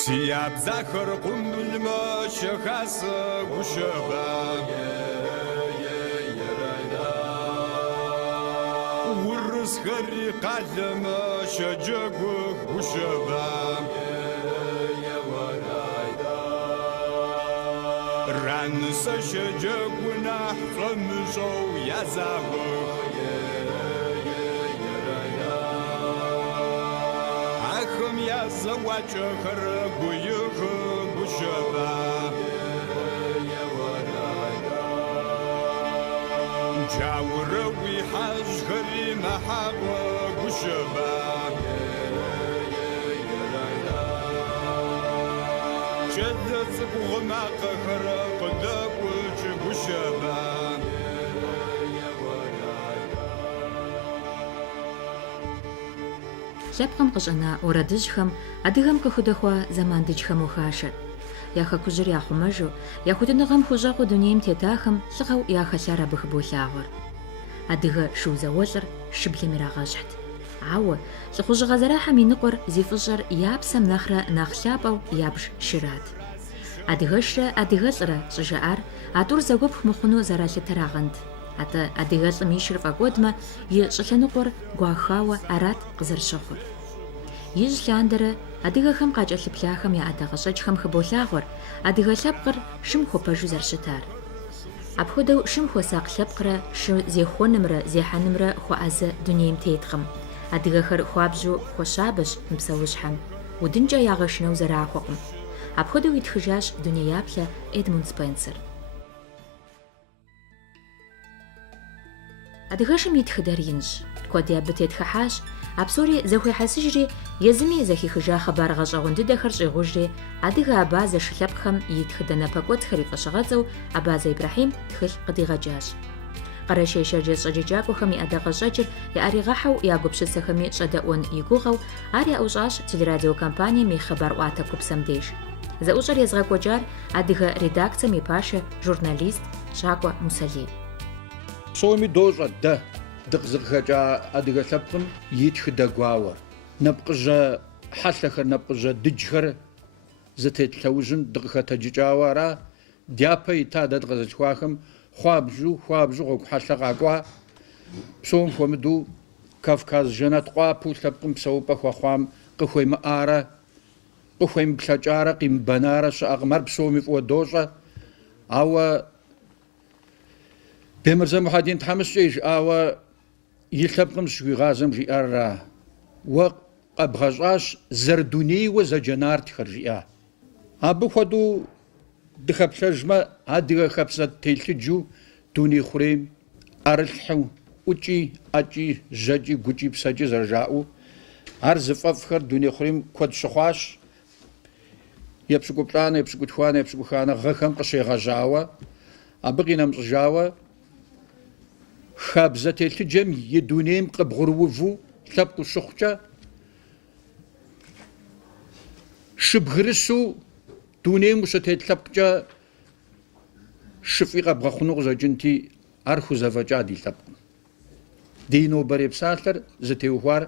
Siyab zakhar qundulma shakhas gushaba Urus khari qalma shajagu gushaba Ran sa shajagu nahfam shaw yazagu يا زواج خرب ويخب وشباب جاور ويحاج غريم حقوق وشباب شدت بغماق خرق دبوج وشباب Лъэпкъым къыщӀэна уэрэдыжьхэм адыгэм къыхудэхуа зэмандыкӀхэм ухашэт. Яхэкужьыр яхъумэжу, яхуэдыныгъэм хущӀэкъуу дунейм тетахэм лӀыгъэу яхэлъар абы хыболъагъуэр. Адыгэ шу зауэлӀыр шыблым ирагъэщхьт. Ауэ лӀыхъужьыгъэ зэрахьэм и ныкъуэр зи фӀыщӀэр я псэм нэхърэ нэхъ лъапӀэу ябж шырат. Адыгэшрэ адыгэлӀрэ щӀыжаӀар а тӀур зэгуэпх мыхъуну зэралъытэрагъэнт. АтӀэ адыгэлӀым и шыр фӀэкӀуэдмэ, и щӀылъэныкъуэр гуахауэ арат къызэрыщыхъур. Ижь лъандэрэ адыгэхэм къакӀэлъыплъахэм я ӀэдакъэщӀэкӀхэм хыболъагъуэр адыгэ лъэпкъыр шым хуопэжу зэрыщытар. Апхуэдэу шым хуэсакъ лъэпкърэ шы зехуэнымрэ зехьэнымрэ хуэӀэзэ дунейм теткъым. Адыгэхэр хуабжьу хуэщабэщ мы псэущхьэм. УдынкӀэ ягъэшынэу зэрахуэкъым. Апхуэдэу итхыжащ дунеяплъэ Эдмунд Спенсер. Адыгэшым и тхыдэр инщ. Куэди абы тетхыхьащ. А псори зэхуехьэсыжри, езыми зэхихыжа хъыбар гъэщӀэгъун дыдэхэр щӀигъужри, адыгэ абазэ шылъэпкъхэм и тхыдэ напэкӀуэцхэри фӀэщыгъэцӀэу Абазэ Ибрахьим тхылъ къыдигъэкӀащ. Къэрэщей Шэрджэс щӀэджэджакӀуэхэм и ӀэдакъэщӀэкӀыр яӀэригъэхьэу я гупсысэхэми щӀэдэӀуэн и гугъэу, ар яӀущӀащ телерадио компанием и хъыбар Ӏуатэ купсэм деж. Зэӏущӏэр езгъэкӏуэкӏар адыгэ редакцием и пашэ журналист Щакӏуэ Мусэлий. Псоми дощӏэ дэ дыкъызыхэкӏа адыгэ лъэпкъым и тхыдэ гуауэр. Нэпкъыжьэ хьэлъэхэр, нэпкъыжьэ дыджхэр зытет лъэужьым дыкъыхэтэджыкӏауэ ара, дяпэ ита дэ дыкъызылъхуахэм хуабжьу гъуэгу хьэлъэ къакӏуа, псом хуэмыдэу Кавказ жэнэткъуапэу лъэпкъым псэупӏэ хуэхъуам къыхуемыӏарэ, къыхуемыплъэкӏарэ, къимыбэнарэ щыӏэкъым. Ар псоми фӏыуэ дощӏэ. Ауэ Бемырзэ Мухьэдин Тхьэмыщкӏэ и жиӏауэ и лъэпкъым щыхуигъазэм жиӏэрра: уэ къэбгъэщӏащ зэрыдунейуэ зэджэнартхэр жиӏа. Абы хуэдэу дыхэплъэжмэ, адыгэ хэпсэ телъыджу дуней хъурейм ӏэрылъхьэу ӏукӏи, ӏэкӏи, жьэкӏи, гукӏи, псэкӏи зэрыжаӏэу, ар зыфӏэфӏхэр дуней хъурейм куэд щыхъуащ. Епщыкӏуплӏанэ, епщыкӏутхуанэ, епщыкӏуханэ гъэхэм къыщегъэжьауэ, абы къинэмщӏыжауэ, хабзэ телъыджэм и дунейм къыбгъурыуву лъэпкъ щыхъукӏэ, шыбгырысу дунейм ущытет лъэпкъкӏэ шыфӏи къэбгъэхъуну къыщӏэкӏынти, ар хузэфӏэкӏа ди лъэпкъым. Ди нобэр епсалъэр зытеухуар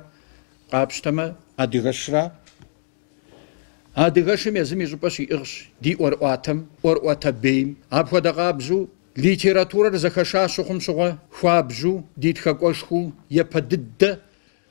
къапщтэмэ адыгэшра. Адыгэшым езым и щӏыпӏэ щиӏыгъщ ди ӏуэрыӏуатэм, ӏуэрыӏуатэ бейм. Апхуэдэ къабзу литературэр зэхэша щыхъум щыгъуэ хуабжьу, ди тхэкӏуэшхуэу, епэ дыдэ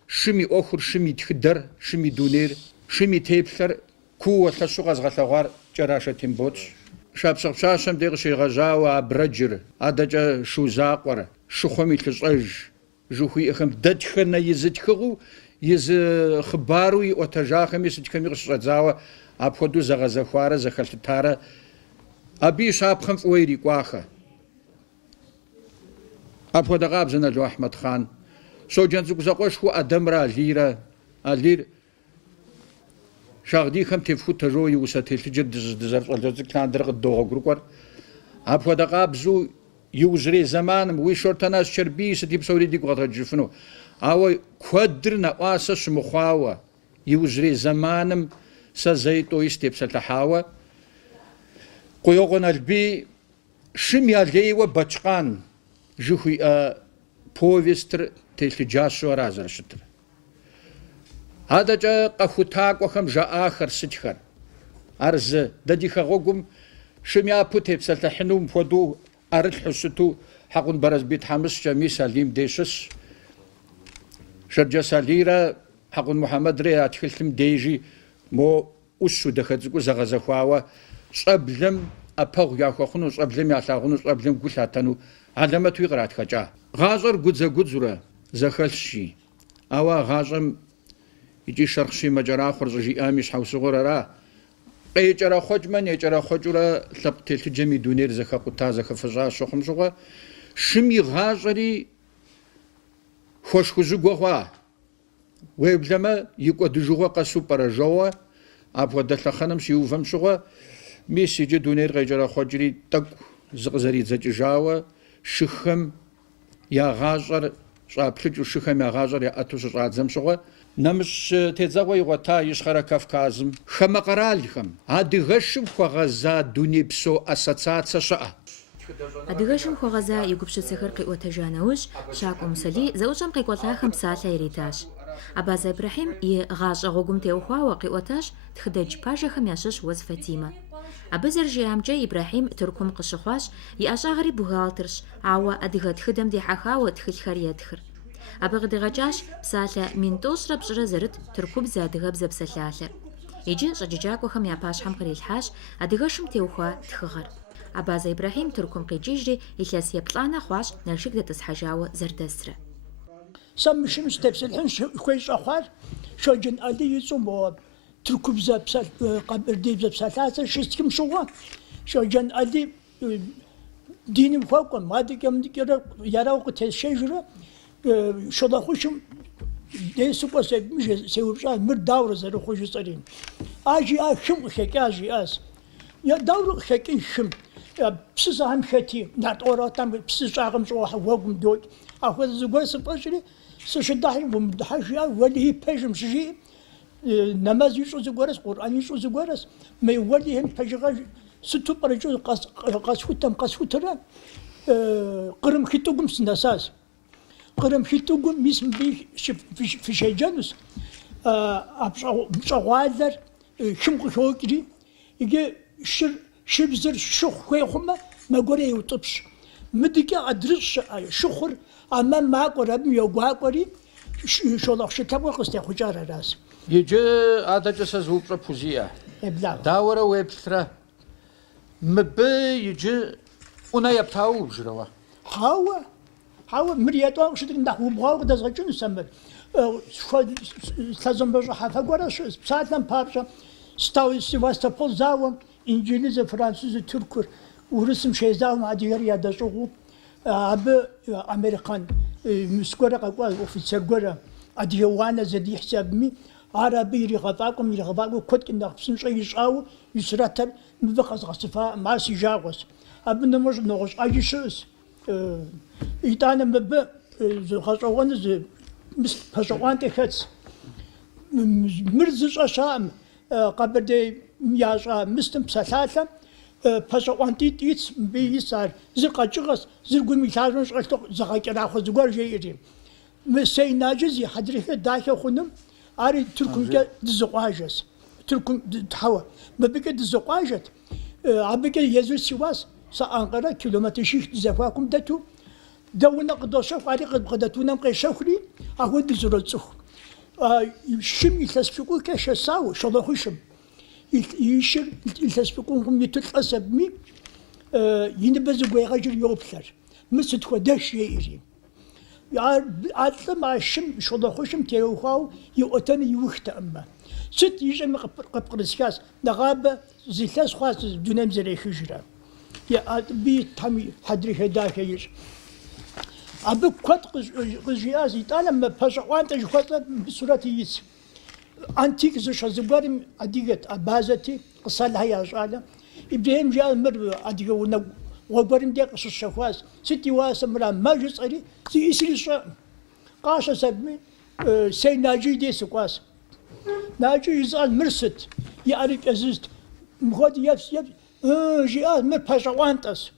шым и ӏуэхур, шым и тхыдэр, шым и дунейр, шым и теплъэр куууэ лъэщу къэзгъэлъэгъуар Кӏэрашэ Темботщ. Шапщыгъ пщащэм де къыщегъэжьауэ абрэджыр, адэкӏэ шу закъуэр, шыхъуэм илъыщӏэж, жыхуиӏэхэм дэтхэнэ изытхыгъыу, изы хъыбару и ӏуэтэжахэми сытхэми къыщыщӏэдзауэ, апхуэдэу зэгъэзэхуарэ зэхэлъытарэ, абы и щапхъэм фӏыуэ ирикӏуахэ. Апхуэдэ къабзэ Налу Ахьмэдхъан. Щоджэн цӏыкӏу зэкъуэшхуэ ӏэдэмрэ Алийрэ. Алийр шагъдийхэм тефхутэжо и усэ телъыджыр дызэрыщӏэлэжьэ цӏыкӏу лъандэрэ къыддогъуэгурыкӏуэр. Апхуэдэ къабзу иужьрей зэманым уи Шортанас Чэрбий сыти псори дигу къэдгъэджыфыну. Ауэ куэдыр нэӏуасэ щымыхъуауэ, иужьрей зэманым сэ зэи тӏуи степсэлъыхьауэ, Къуйокъуэ Налбый шым ялейуэ Бэчкъан жыхуиӏэ повестыр телъыджащэу ара зэрыщытыр. Адэкӏэ къэхутакӏуэхэм жаӏахэр сытхэр. أرز ددي خغوجم شميا بوتي بسلتحنوم فدو أرل حسيتو حقن برز بيت حمص جميع سليم ديشس شرجة سليرة حقن محمد ريا تخلتم ديجي مو أسو دخلتكو زغزخواوا صبلم أبغ ياخونو صبلم ياخونو صبلم قلتانو علامة ويقرات خجا غازر قدزة زخلشي أوا غازم يجي شرخشي مجرا خرجي آمش حوصغورا را قيجرا خجمن يجرا خجرا ثبت الجمي دونير زخا قطا زخا فجا شخم شغا شمي غازري خوش خوزو غوا ويبلما يكو دجوغا قاسو برا جوا أبو دلخنم سيوفم شغا ميسي جي دونير غيجرا خجري تق زغزري زجاوا شخم يا غازر شابلج شخم يا غازر يا أتوش رازم شغا نمش تزاوي غتا يشخرا كافكازم خمقرالخم هادي غشم خغزا دوني بسو أساتساتسا شاء أدغشم خغزا يقبشتسخر قيوتجانوش شاكم سلي زوجم قيقوتاخم سالة يريتاش أباز إبراهيم يغاش أغوغم تيوخوا وقيوتاش تخدج باجخم ياشش وز فاتيمة أبزر جيامجي إبراهيم تركم قشخواش يأشاغري بوغالترش عوا أدغت خدم دي حخا وتخل خريتخر أبغدغجاش بسالة من توش ربجرة زرت تركب زادغة بزبسلالة يجي شجاجاك وخم ياباش حم قريلحاش أدغشم تيوخوا تخغر أباز إبراهيم تركم قيجيجري إخلاس يبطلانا خواش نرشق دا تسحجاوة زردسرة سمشم ستبسلحن خويش أخوار شجن أدي يصوم تركب زبسل قبل دي زبسلاتة شستكم شوا شجن أدي ديني بخوكم ما دي كم دي يراو قتل شجرة شدا خوشم دي سوبر سيوبشان مر داور زر خوش صارين أجي شم خك أجي أس يا داور خك شم بس هم خاتي نات أوراتم بس شاغم شو وقم دوج أخذ زوجة سباشري سشداحي ومدحش يا ولي بيجم شيء نماز يشوز زوجة قرآن يشوز زوجة ما يولي هم بيجغاج ستو برجو قاس فترة قرم خيتوكم سناساس قرم خيتوكم ميسم بي في شيء جانوس أبشغوادر شمق شوكري يجي شبزر شخ خويهما ما قري يوطبش مديكا أدرس شخر أمام ما قرب يوقع قري شو شتابو قصدي خجارة راس يجي هذا جالس زوبرا بوزيا داورة ويبترا مبي يجي ونا يبتاو بجروا هاو مرياتو شدك نحو بغاو دا زغجون نسمر لازم بجا حافا قرا ساعتنا بابشا ستاوي سيواستوبول زاوم إنجليز فرنسيز تركر ورسم شيء زاوم عاديار يادا شغو أب أمريكان مسكورة قوي أوفيسر قرا أديوانا زدي حساب مي عربي رغباكم كنت كنا خصنا شيء يشاو يسرتر مبقص غصفا ما سيجاوس أب نمش نغش أجي شوس إيتانا مب خصوان ز مس خصوان تخص مرزش أشام قبل دي مياشا مستم سلالة خصوان تيتس بيسار زرقة جغس زرقو ميشارنش أشتو زغاك راخو زغار جيري مسي ناجزي حدريك داخل خنم أري تركم دزقاجس تركم تحوى ما بك دزقاجت عبك يزول سواس سأنقرا كيلومتر شيخ زفاكم دتو دونا قدوشف أري قد قدتونا مقي شوخري أهود دزرزخ شم يتسفقو كشساو شلو خشم يشر يتسفقوهم يتلقسب مي ينبز غير يوبثر مسد خداش يجري يا عادة مع الشم شو خشم تيوخاو يوتني يوخت أما ست يجي قبل سكاس نغابة زي ثلاث خاص دونام زي خجرة يا بي تامي حدري هداك يج أبو قط قجياز يتعلم ما بشوان تجوات بصورة يس أنتيك زش زبارم أديت أبازتي قصالها يا شغالة إبراهيم جاء مر أديو وقرن ديك الشخواس ستي واسمرا ما جسري زي إسري شا قاشة سبمي سي ناجي دي سقواس ناجي يزال مرست يعرف أزست مخد يبس جياز مر باشوانتس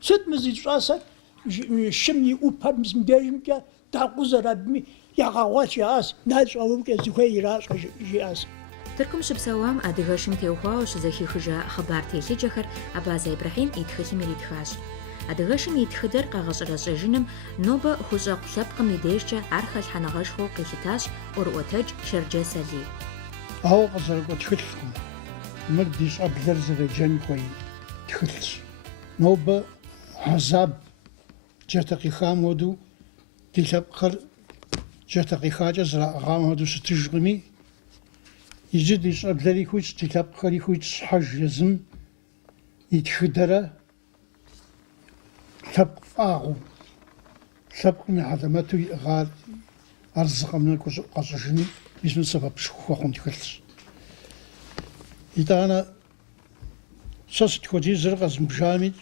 ست مزيد شاسة شمي أوبر مزمداجم كا تاقوز ربمي يا غواش ياس ناج أوبك زخي راش جياز Тыркум шыпсауам адыгэшым теухуау щызэхихыжа хъыбар телъыджэхэр Абазэ Ибрахим и тхылъым иритхащ. Адыгэшым и тхыдэр къагъэщӏэрэщӏэжыным нобэ хущӏэкъу лъэпкъым и дежкӏэ ар хэлъхьэныгъэшхуэу къилъытащ ӏуэрыӏуэтэкӏ Шэрджэ Сали. Ауэ къызэрыкӏуэ тхылъкъым. Мыр ди щӏэблэр зэреджэн хуей тхылъщ. Нобэ хьэзаб джатэ къихам хуэдэу ди лъэпкъхэр джатэ къихакӏэ зэраӏыгъам хуэдэу щытыжкъыми, иджы ди щӏэблэри хуитщ, ди лъэпкъхэри хуитщ щхьэж езым и тхыдэрэ лъэпкъ фӏагъыу, лъэпкъым и хьэлэмэту иӏыгъар ар зы къэмыныр къэщӏыжыни мис мыр сэбэпышхуэ хъун тхылъщ. ИтӀанэ сэ сытхуэдизыр къэзмыбжами,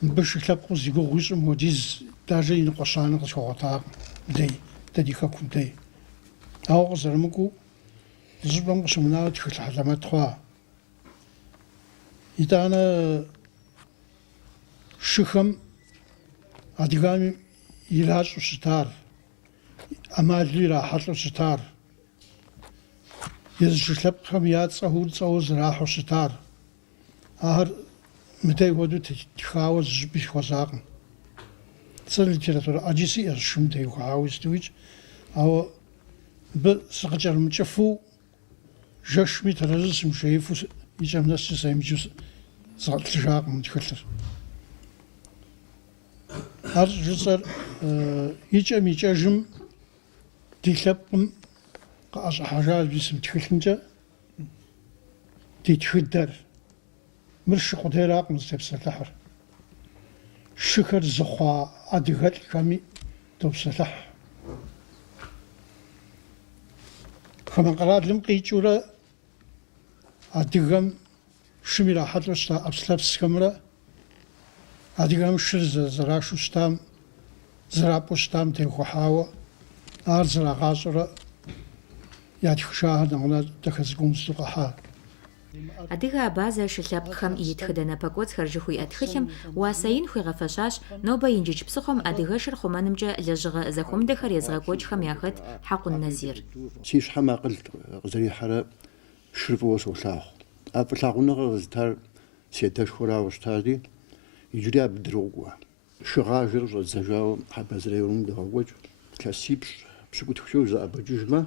мыбы шы лъэпкъыу зи гугъу ищӏым хуэдиз дажэ и ныкъуэщанэ къысхуэгъуэтакъым дей, дэ ди хэкум дей. Ауэ къызэрымыкӏуэу щӏыпӏэм къыщымынауэ тхылъ хьэлэмэт хъуа. ИтӀанэ шыхэм адыгам иращӏу щытар, ӏэмалу ирахьэлӏэу щытар, езы шы лъэпкъхэм я цӏэуэ зэрахьэу щытар. Ахэр мыдей хуэдэу тхауэ зы щӏыпӏи схуэзакъым. Сэ литературэ ӏэджи сиӏэщ шым теухуауи стуичӏ, ауэ мыбы сыкъыкӏэрымыкӏыфу жэшми тэрэзу сымышеифу ищӏэм нэсу сэмыджэу згъэтлъыжакъым тхылъыр. Ар жыцӏэр икӏэм икӏэжым ди лъэпкъым къыӏэщӏыхьэжа жысым тхылъымкӏэ ди тхыдэр, мыр шы къудейракъым зытепсэлъыхьыр. Шыхэр зыхъуа адыгэлӏхэми допсэлъыхь. Хамэ къэралым къикӏыурэ адыгэм шым ирахьэлӏэу щыта ӏэпслъэпсхэмрэ адыгэм шыр зэрашэу щытам, зэрапӏэу щытам теухуахьауэ ар зэрагъащӏэрэ я тхышахэр нэгъунэ дэхэзыкӏуэу къэхьа. Адыгэ Абазэ шы лъэпкъхэм и тхыдэ напэкӏуэцхэр жыхуиӏэ тхылъым уасэ ин хуигъэфэщащ нобэ инджыкӏ псыхъуэм адыгэшыр хъумэнымкӏэ лэжьыгъэ зэхуэмыдэхэр езыгъэкӏуэкӏхэм яхэт Хьэкъун Назир. Си щхьэм акъыл къызэрихьэрэ шыр фӏыуэ солъагъу. А фӏылъагъуныгъэр къызытар си адэшхуэрауэ щытари, иджыри абы дрокӏуэ. Шыгъажэр щӏэдзэжауэ Хьэбэзрейуэм дыгъэкӏуэкӏ. Лъэсипщӏ пщыкӏутхукӏэ узэӏэбэкӏыжмэ,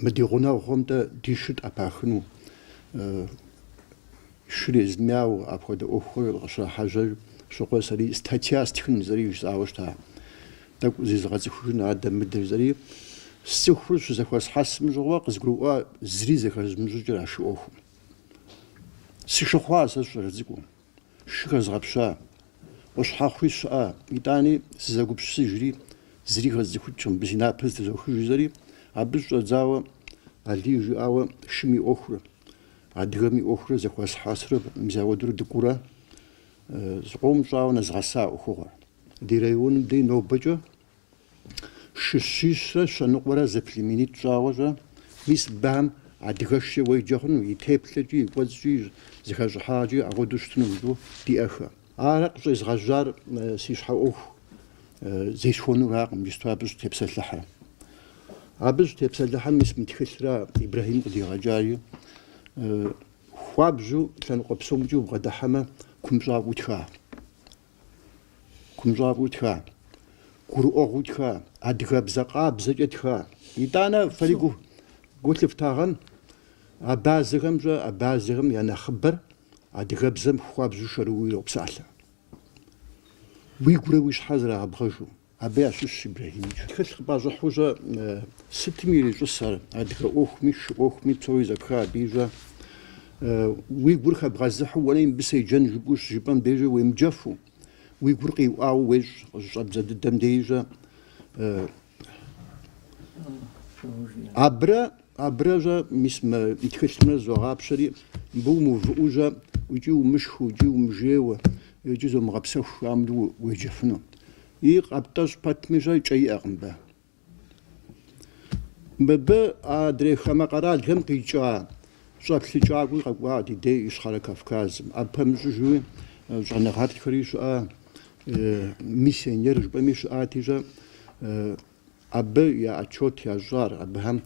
мы ди гъунэгъухэм-тӏэ ди шыр ӏэпахыну, шыр езмяуэ апхуэдэ ӏуэхухэр къыщрахьэжьэж щыгъуэ сэри статья стхын зэри жысӏауэ щыта. Тӏэкӏу зезыгъэцӏыхужын адэ-мыдэ зэри сцӏыхур щызэхуэсхьэсым щыгъуэ къызгурыӏуа зыри зэхэзмыщӏыкӏэ а шы ӏуэхум. Сышыхъуа сэ щӏэрыцӏыкӏуу, шыхэр згъэпща, ӏуэщхьэхъуи щыӏэ, итӏани сызэгупсысыжри зыри хэздзыхукӏым, мыбы си напэр зытезохыж зэри, абы щӏэдзауэ Алий жиӏауэ шым и ӏуэхур, адыгэм и ӏуэхурэ зэхуэсхьэсрэ мызауэдурэ дыкӏуурэ зыкъом щӏауэ нэзгъэса ӏуэхугъуэр. Ди районым дей нобэкӏэ шыщищрэ щэныкъуэрэ зэплеминитӏ щӏауэщӏэ мис бам адыгэшкӏэ уеджэ хъуну, и теплъэкӏи, и кӏуэцӏкӏи, зэхэщӏыхьакӏи агъуэду щытыну мыбы диӏэхэ. Арэ къыщӏезгъэжьар си щхьэ ӏуэху зесхуэнуракъым, иджыпсту абы щытепсэлъыхьэ. Абы щытепсэлъыхьэм мис мы тхылърэ Ибрахим къыдигъэкӏари, хуабжьу лъэныкъуэ псомкӏи убгъэдыхьэмэ кумщӏакӏуэ утха. Кумщӏакӏуэ утха, гурыӏуэгъуэ утха, адыгэбзэ къабзэкӏэ тха. ИтӀанэ фэри гу лъыфтагъэм абазэхэм я нэхъыбэр адыгэбзэм хуабжьу шэрыуэ иропсалъэ. Уи гурэ уи щхьэ зэрагъэбгъэжу. Абы ящыщщ Ибрахимыч. Тхылъ къыпӏащӏыхьущӏэ сытым ирищӏысэр адыгэ ӏуэхуми, шы ӏуэхуми псори зэпха абыищӏэ уи гур хэбгъэзыхьу уэри мыбы седжэн жыпӏэу щыжыпӏэм дежи уемыджэфу, уи гур къиуӏауэ уещӏ щӏэбдзэ дыдэм дежи абрэжьэ мис мы тхылъымрэ зогъапщэри мыбы умыувыӏужьэ икӏи умышху, икӏи умыжейуэ, икӏи зумыгъэпсэху амылу уеджэфыну. И къэптӏэщӏ пэтми щӏэ кӏэ иӏэкъым бэ. Мыбы адрей хамэ къэралхэм къикӏа щӏэплъыкӏакӏуи къэкӏуа ди дей Ищхъэрэ Кавказым. Абы пэмыщӏыжууи щӏэныгъэлӏхэри щыӏэ, миссионер жыпӏэми щыӏати щӏэ, абы я отчет ящӏар, абыхэм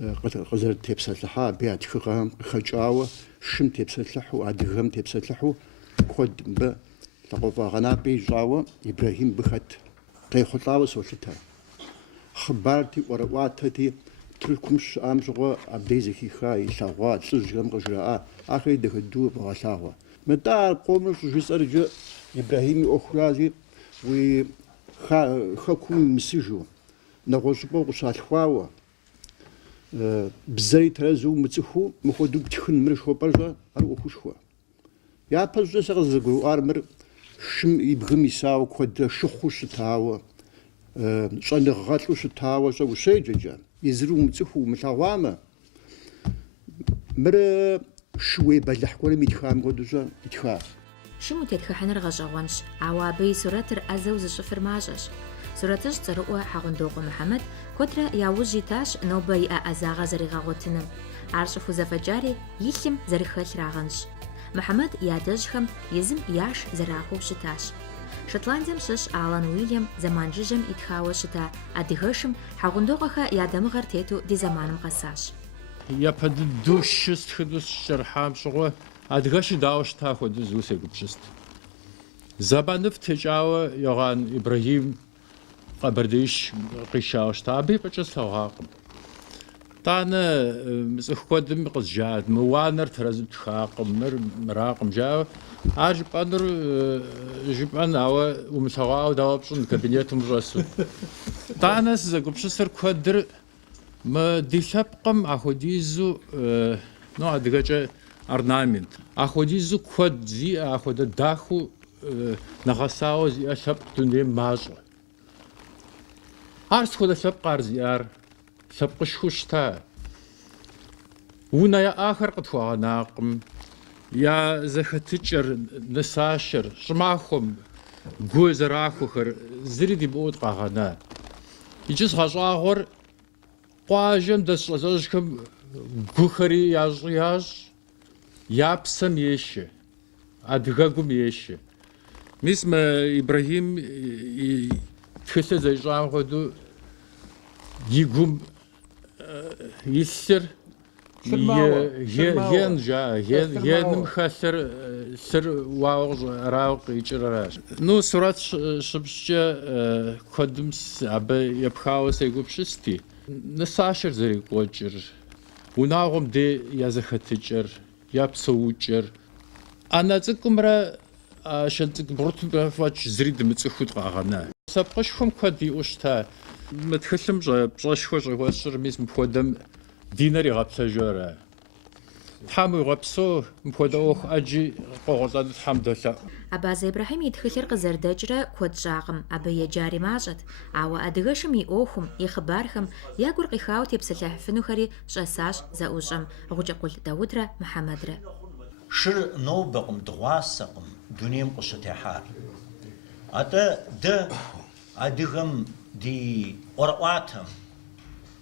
къызэрытепсэлъыхьа абы я тхыгъэм къыхэкӏауэ шым тепсэлъыхьу адыгэм тепсэлъыхьу куэд мыбы лъакъуэфӏэгъэнапӏэ ищӏауэ Ибрэхьим быхэт къехъулӏауэ солъытэ. Хъыбарти ӏуэрыӏуатэти Тыркум щыӏам щыгъуэ абдей зэхиха илъэгъуа лӏыжьхэм къыжраӏа ахэри дэхэду бгъэлъагъуэ. МытӀэ ар къомыр щӏыжысӏэркӏэ Ибрэхьим и ӏуэхурази уи хэкум уимысыжу нэгъуэщӏыпӏэу къыщалъхуауэ бзэри тэрэзу умыцӏыхуу мыхуэдэу птхын мыр жыхуэпӏэжэ ар ӏуэхушхуэ. Япэ щӏыкӏэ сэ къызэгурыӏуар мыр шым и бгым исауэ куэдрэ шыхъуу щытауэ щӏэныгъэлӏу щытауэ щӏэ ущеджэкӏэ езыру умыцӏыхуу умылъэгъуамэ мыр шууей бэлыхь гуэрым итхам хуэдэу щӏэ итха. Шым утетхыхьыныр гъэщӏэгъуэнщ, ауэ абы и сурэтыр ӏэзэу зыщӏыфыр мащӏэщ. Сурэтыщӏ цӏэрыӏуэ Хьэгъундокъуэ Мухьэмэд куэдрэ яужь итащ нобэ иӏэ ӏэзагъэ зэригъэгъуэтыным. Ар щӏыху зэфӏэкӏари и лъым зэрыхэлърагъэнщ. Мухьэмэд и адэжьхэм езым яш зэрахуэу щытащ. Шотландием щыщ Алан Уильям зэман жыжьэм итхауэ щыта адыгэшым Хьэгъундокъуэхэ я дамыгъэр тету ди зэманым къэсащ. Япэ дыдэу шы стхыну сщӏэрыхьам щыгъуэ адыгэши дауэ щыта хуэдэ зыу сегупщыст. Зэманыфӏ текӏауэ Йогъан Ибрэхьим Къэбэрдеищ къишауэ щыта, абы ипӏэкӏэ слъэгъуакъым. ТӀанэ цӏыху куэдым къызжаӏэт, мы уанэр тэрэзу тхакъым, мыр мыракъым жаӏэу, ар жыпӏэн, ауэ умылъэгъуауэ дауэ пщӏын кабинетым ущӏэсу. ТӀанэ сызэгупщысыр куэдыр мы ди лъэпкъым апхуэдизу, адыгэкӏэ орнамент, апхуэдизу куэд зиӏэ, апхуэдэ дахэу нэгъэсауэ зиӏэ лъэпкъ дунейм мащӏэ. Ар схуэдэ лъэпкъ ар зиӏар, лъэпкъышхуэу щыта. Унэ яӏахэр къытхуагъэнакъым, я зэхэтыкӏэр, нысащэр, щӏымахуэм гу зэрахуэхэр зыри ди моуэ къагъэна. Иджы згъэщӏагъуэр къуажэм дэс щӏалэжьхэм гухэри ящӏ, я псэм ещэ, адыгэгум ещэ. Мис мы Ибрэхьим и тхылъыр зэищӏам хуэдэу и гум илъыр ген жаӏэ, геным хэлъыр лъыр уауэ къыщӏэрауэ къикӏыращ. Сурэт щыпщӏкӏэ куэдым абы епхауэ сегупщысти, нысащэр зэрикъуэкӏыр, унагъуэм де я зэхэтыкӏэр, я псэукӏэр, ӏэнэ цӏыкӏумрэ шэн цӏыкӏу бгъурытымрэ фӏэкӏ зыри дымыцӏыхуу къагъэна. Лъэпкъышхуэм куэд иӏэу щыта. Мы тхылъым пщӏэшхуэ щӏыхуэсщӏыр мис мыпхуэдэм динэр игъэплъэжу ара. Тхьэм уигъэпсэу, мыпхуэдэ ӏуэху ӏэджи къогъуэлӏэну Тхьэм долъэӏу. Абазэ Ибрэхьим и тхылъыр къызэрыдэкӏрэ куэд щӏакъым, абы еджари мащӏэт. Ауэ адыгэшым и ӏуэхум, и хъыбархэм я гур къихауэ тепсэлъыхьыфынухэри щӏэсащ зэӏущӏэм ГъукӀэкъул Даудрэ Мухьэмэдрэ. Шыр нобэкъым, дыгъуасэкъым дунейм къыщытехьар. Атӏэ дэ адыгэм ди ӏуэрыӏуатэм,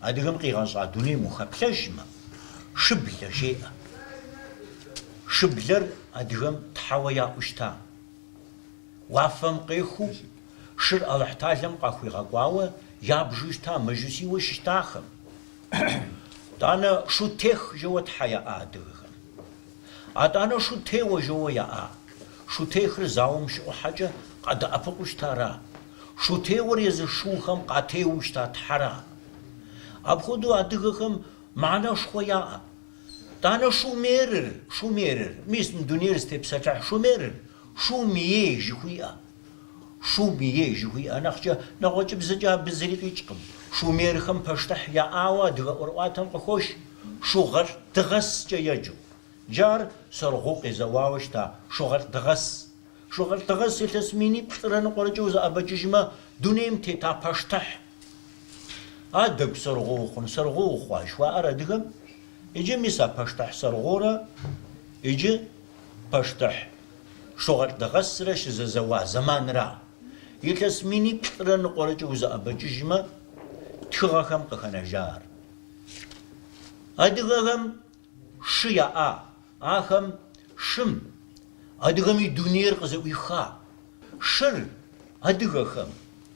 адыгэм къигъэщӏа дунейм ухэплъэжмэ, шыблэ жеӏэ. Шыблэр адыгэм тхьэуэ яӏэу щыта. Уафэм къехыу шыр Алыхьталэм къахуигъэкӏуауэ ябжу щыта, мэжусийуэ щыщтахэм. ТӀанэ шутех жэуэ тхьэ яӏа адыгэхэм. АтӀанэ шутеуэ жэуэ яӏа. Шутехыр зауэм щыӏухьэкӏэ къадэӏэпыкъуу щытара. Шутеуэр езы шуухэм къатеуэу щыта тхьэра. Апхуэдэу адыгэхэм мыӏэнэшхуэ яӏэ. ТӀанэ шумерыр, мис мы дунейр зытепсэлъыхь шумерыр, шумие жыхуиӏэ. Шумие жыхуиӏэ нэхъкӏэ нэгъуэкӏыбзэкӏэ абы зыри къикӏкъым. Шумерхэм пэштыхь яӏауэ адыгэ ӏуэрыӏуатэм къыхуощ шугъэлӏ дыгъэскӏэ еджэу. Джар сэргъуу къезэуауэ щыта шугъэлӏ дыгъэс. Шугъэлӏ дыгъэс илъэс миниплӏрэ ныкъуэрэкӏэ узэӏэбэкӏыжмэ дунейм тета пэштыхь. Адыгу сэргъуу ухъун, сэргъуу ухъуа жыхуаӏэр адыгэм. Иджы мис а пэштыхь сэргъуурэ, иджы пэштыхь шугъэлӏ дыгъэсрэ щызэзэуа зэманра. Илъэс миниплӏрэ ныкъуэрэкӏэ узэӏэбэкӏыжмэ тхыгъэхэм къыхэнэжар. Адыгэхэм шы яӏа, ахэм шым адыгэм и дунейр къызэӏуиха. Шыр адыгэхэм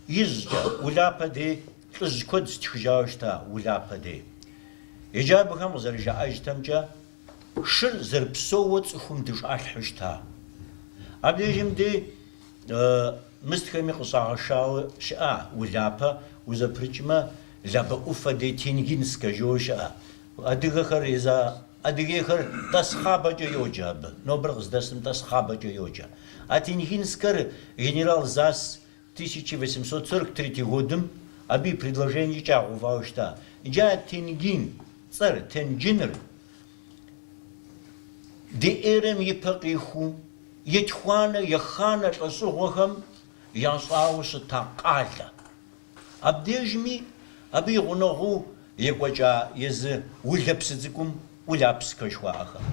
ижькӏэ улапэ дей лӏыжь куэд стхыжауэ щыта улапэ дей. Еджабыхэм къызэрыжаӏэжтэмкӏэ шыр зэрыпсэууэ цӏыхум дыщӏалъхьыщта. Абдежым де мыстхэми къыщӏагъэшауэ щыӏа улапэ узэпрыкӏмэ лабэӏуфэ де тенгинскэ жэуэ щыӏэ. Адыгэхэр адыгейхэр тӏасхъабэкӏэ йоджэ абы. Нобэр къыздэсым тӏасхъабэкӏэ йоджэ. А тенгинскэр генерал ЗАС 1843 годым абы и предложение кӏагъэувауэ щыта. Иджы тенгин цӏэр тенджиныр деӏерым ипэ къиху етхуанэ еханэ лӏэщӏыгъуэхэм ящӏауэ щыта къалэ. Абдежми абы и гъунэгъуу екӏуэкӏа езы улэпсы цӏыкӏум улапсхэ жыхуаӏэхэм.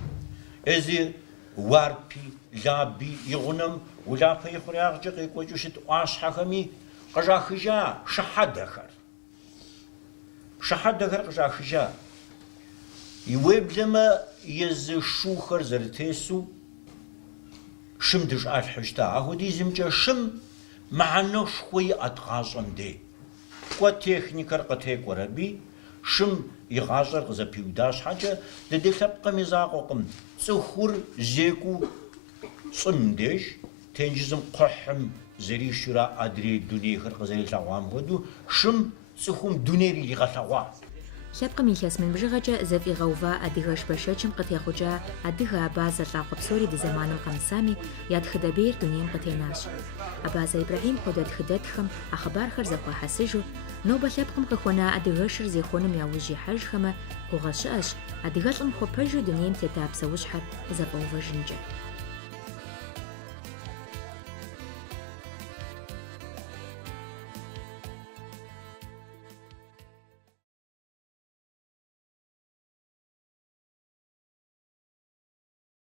Езы уарпи, лаби и гъунэм улапэ ихъуреягъкӏэ къекӏуэкӏыу щыт ӏуащхьэхэми къыжахыжа шыхьэдэхэр. Шыхьэдэхэр къыжахыжа. И уеблэмэ езы шухэр зэрытесу шым дыщӏалъхьыщта. Ахуэдизымкӏэ шым мыхьэнэшхуэ иӏэт гъащӏэм де. Кӏуэ техникэр къытекӏуэр аби, шым и гъащӏэр къызэпиуда щхьэкӏэ дэдей лъэпкъым и закъуэкъым. Цӏыхур зекӏуу щӏым деж, тенджызым кхъухьым зэришура адрей дунейхэр къызэрилъэгъуам хуэдэу, шым цӏыхум дунейр иригъэлъэгъуа. Лъэпкъым илъэс мин бжыгъэкӏэ зэфӏигъэува адыгэ шбэшэчым къытехъукӏа адыгэ абазэ лӏакъуэ псори ди зэманым къэмысами, я тхыдэбейр дунейм къытенащ. Абазэ Ибрахим хуэдэ тхыдэтхэм а хъыбархэр зэхуахьэсыжу, нобэ лъэпкъым къыхуэна адыгэшыр зехуэным яужь ихьэжхэмэ, гугъэ щыӏэщ адыгэлӏым хуэпэжу дунейм тета псэущхьэр зэфӏэувэжынкӏэ.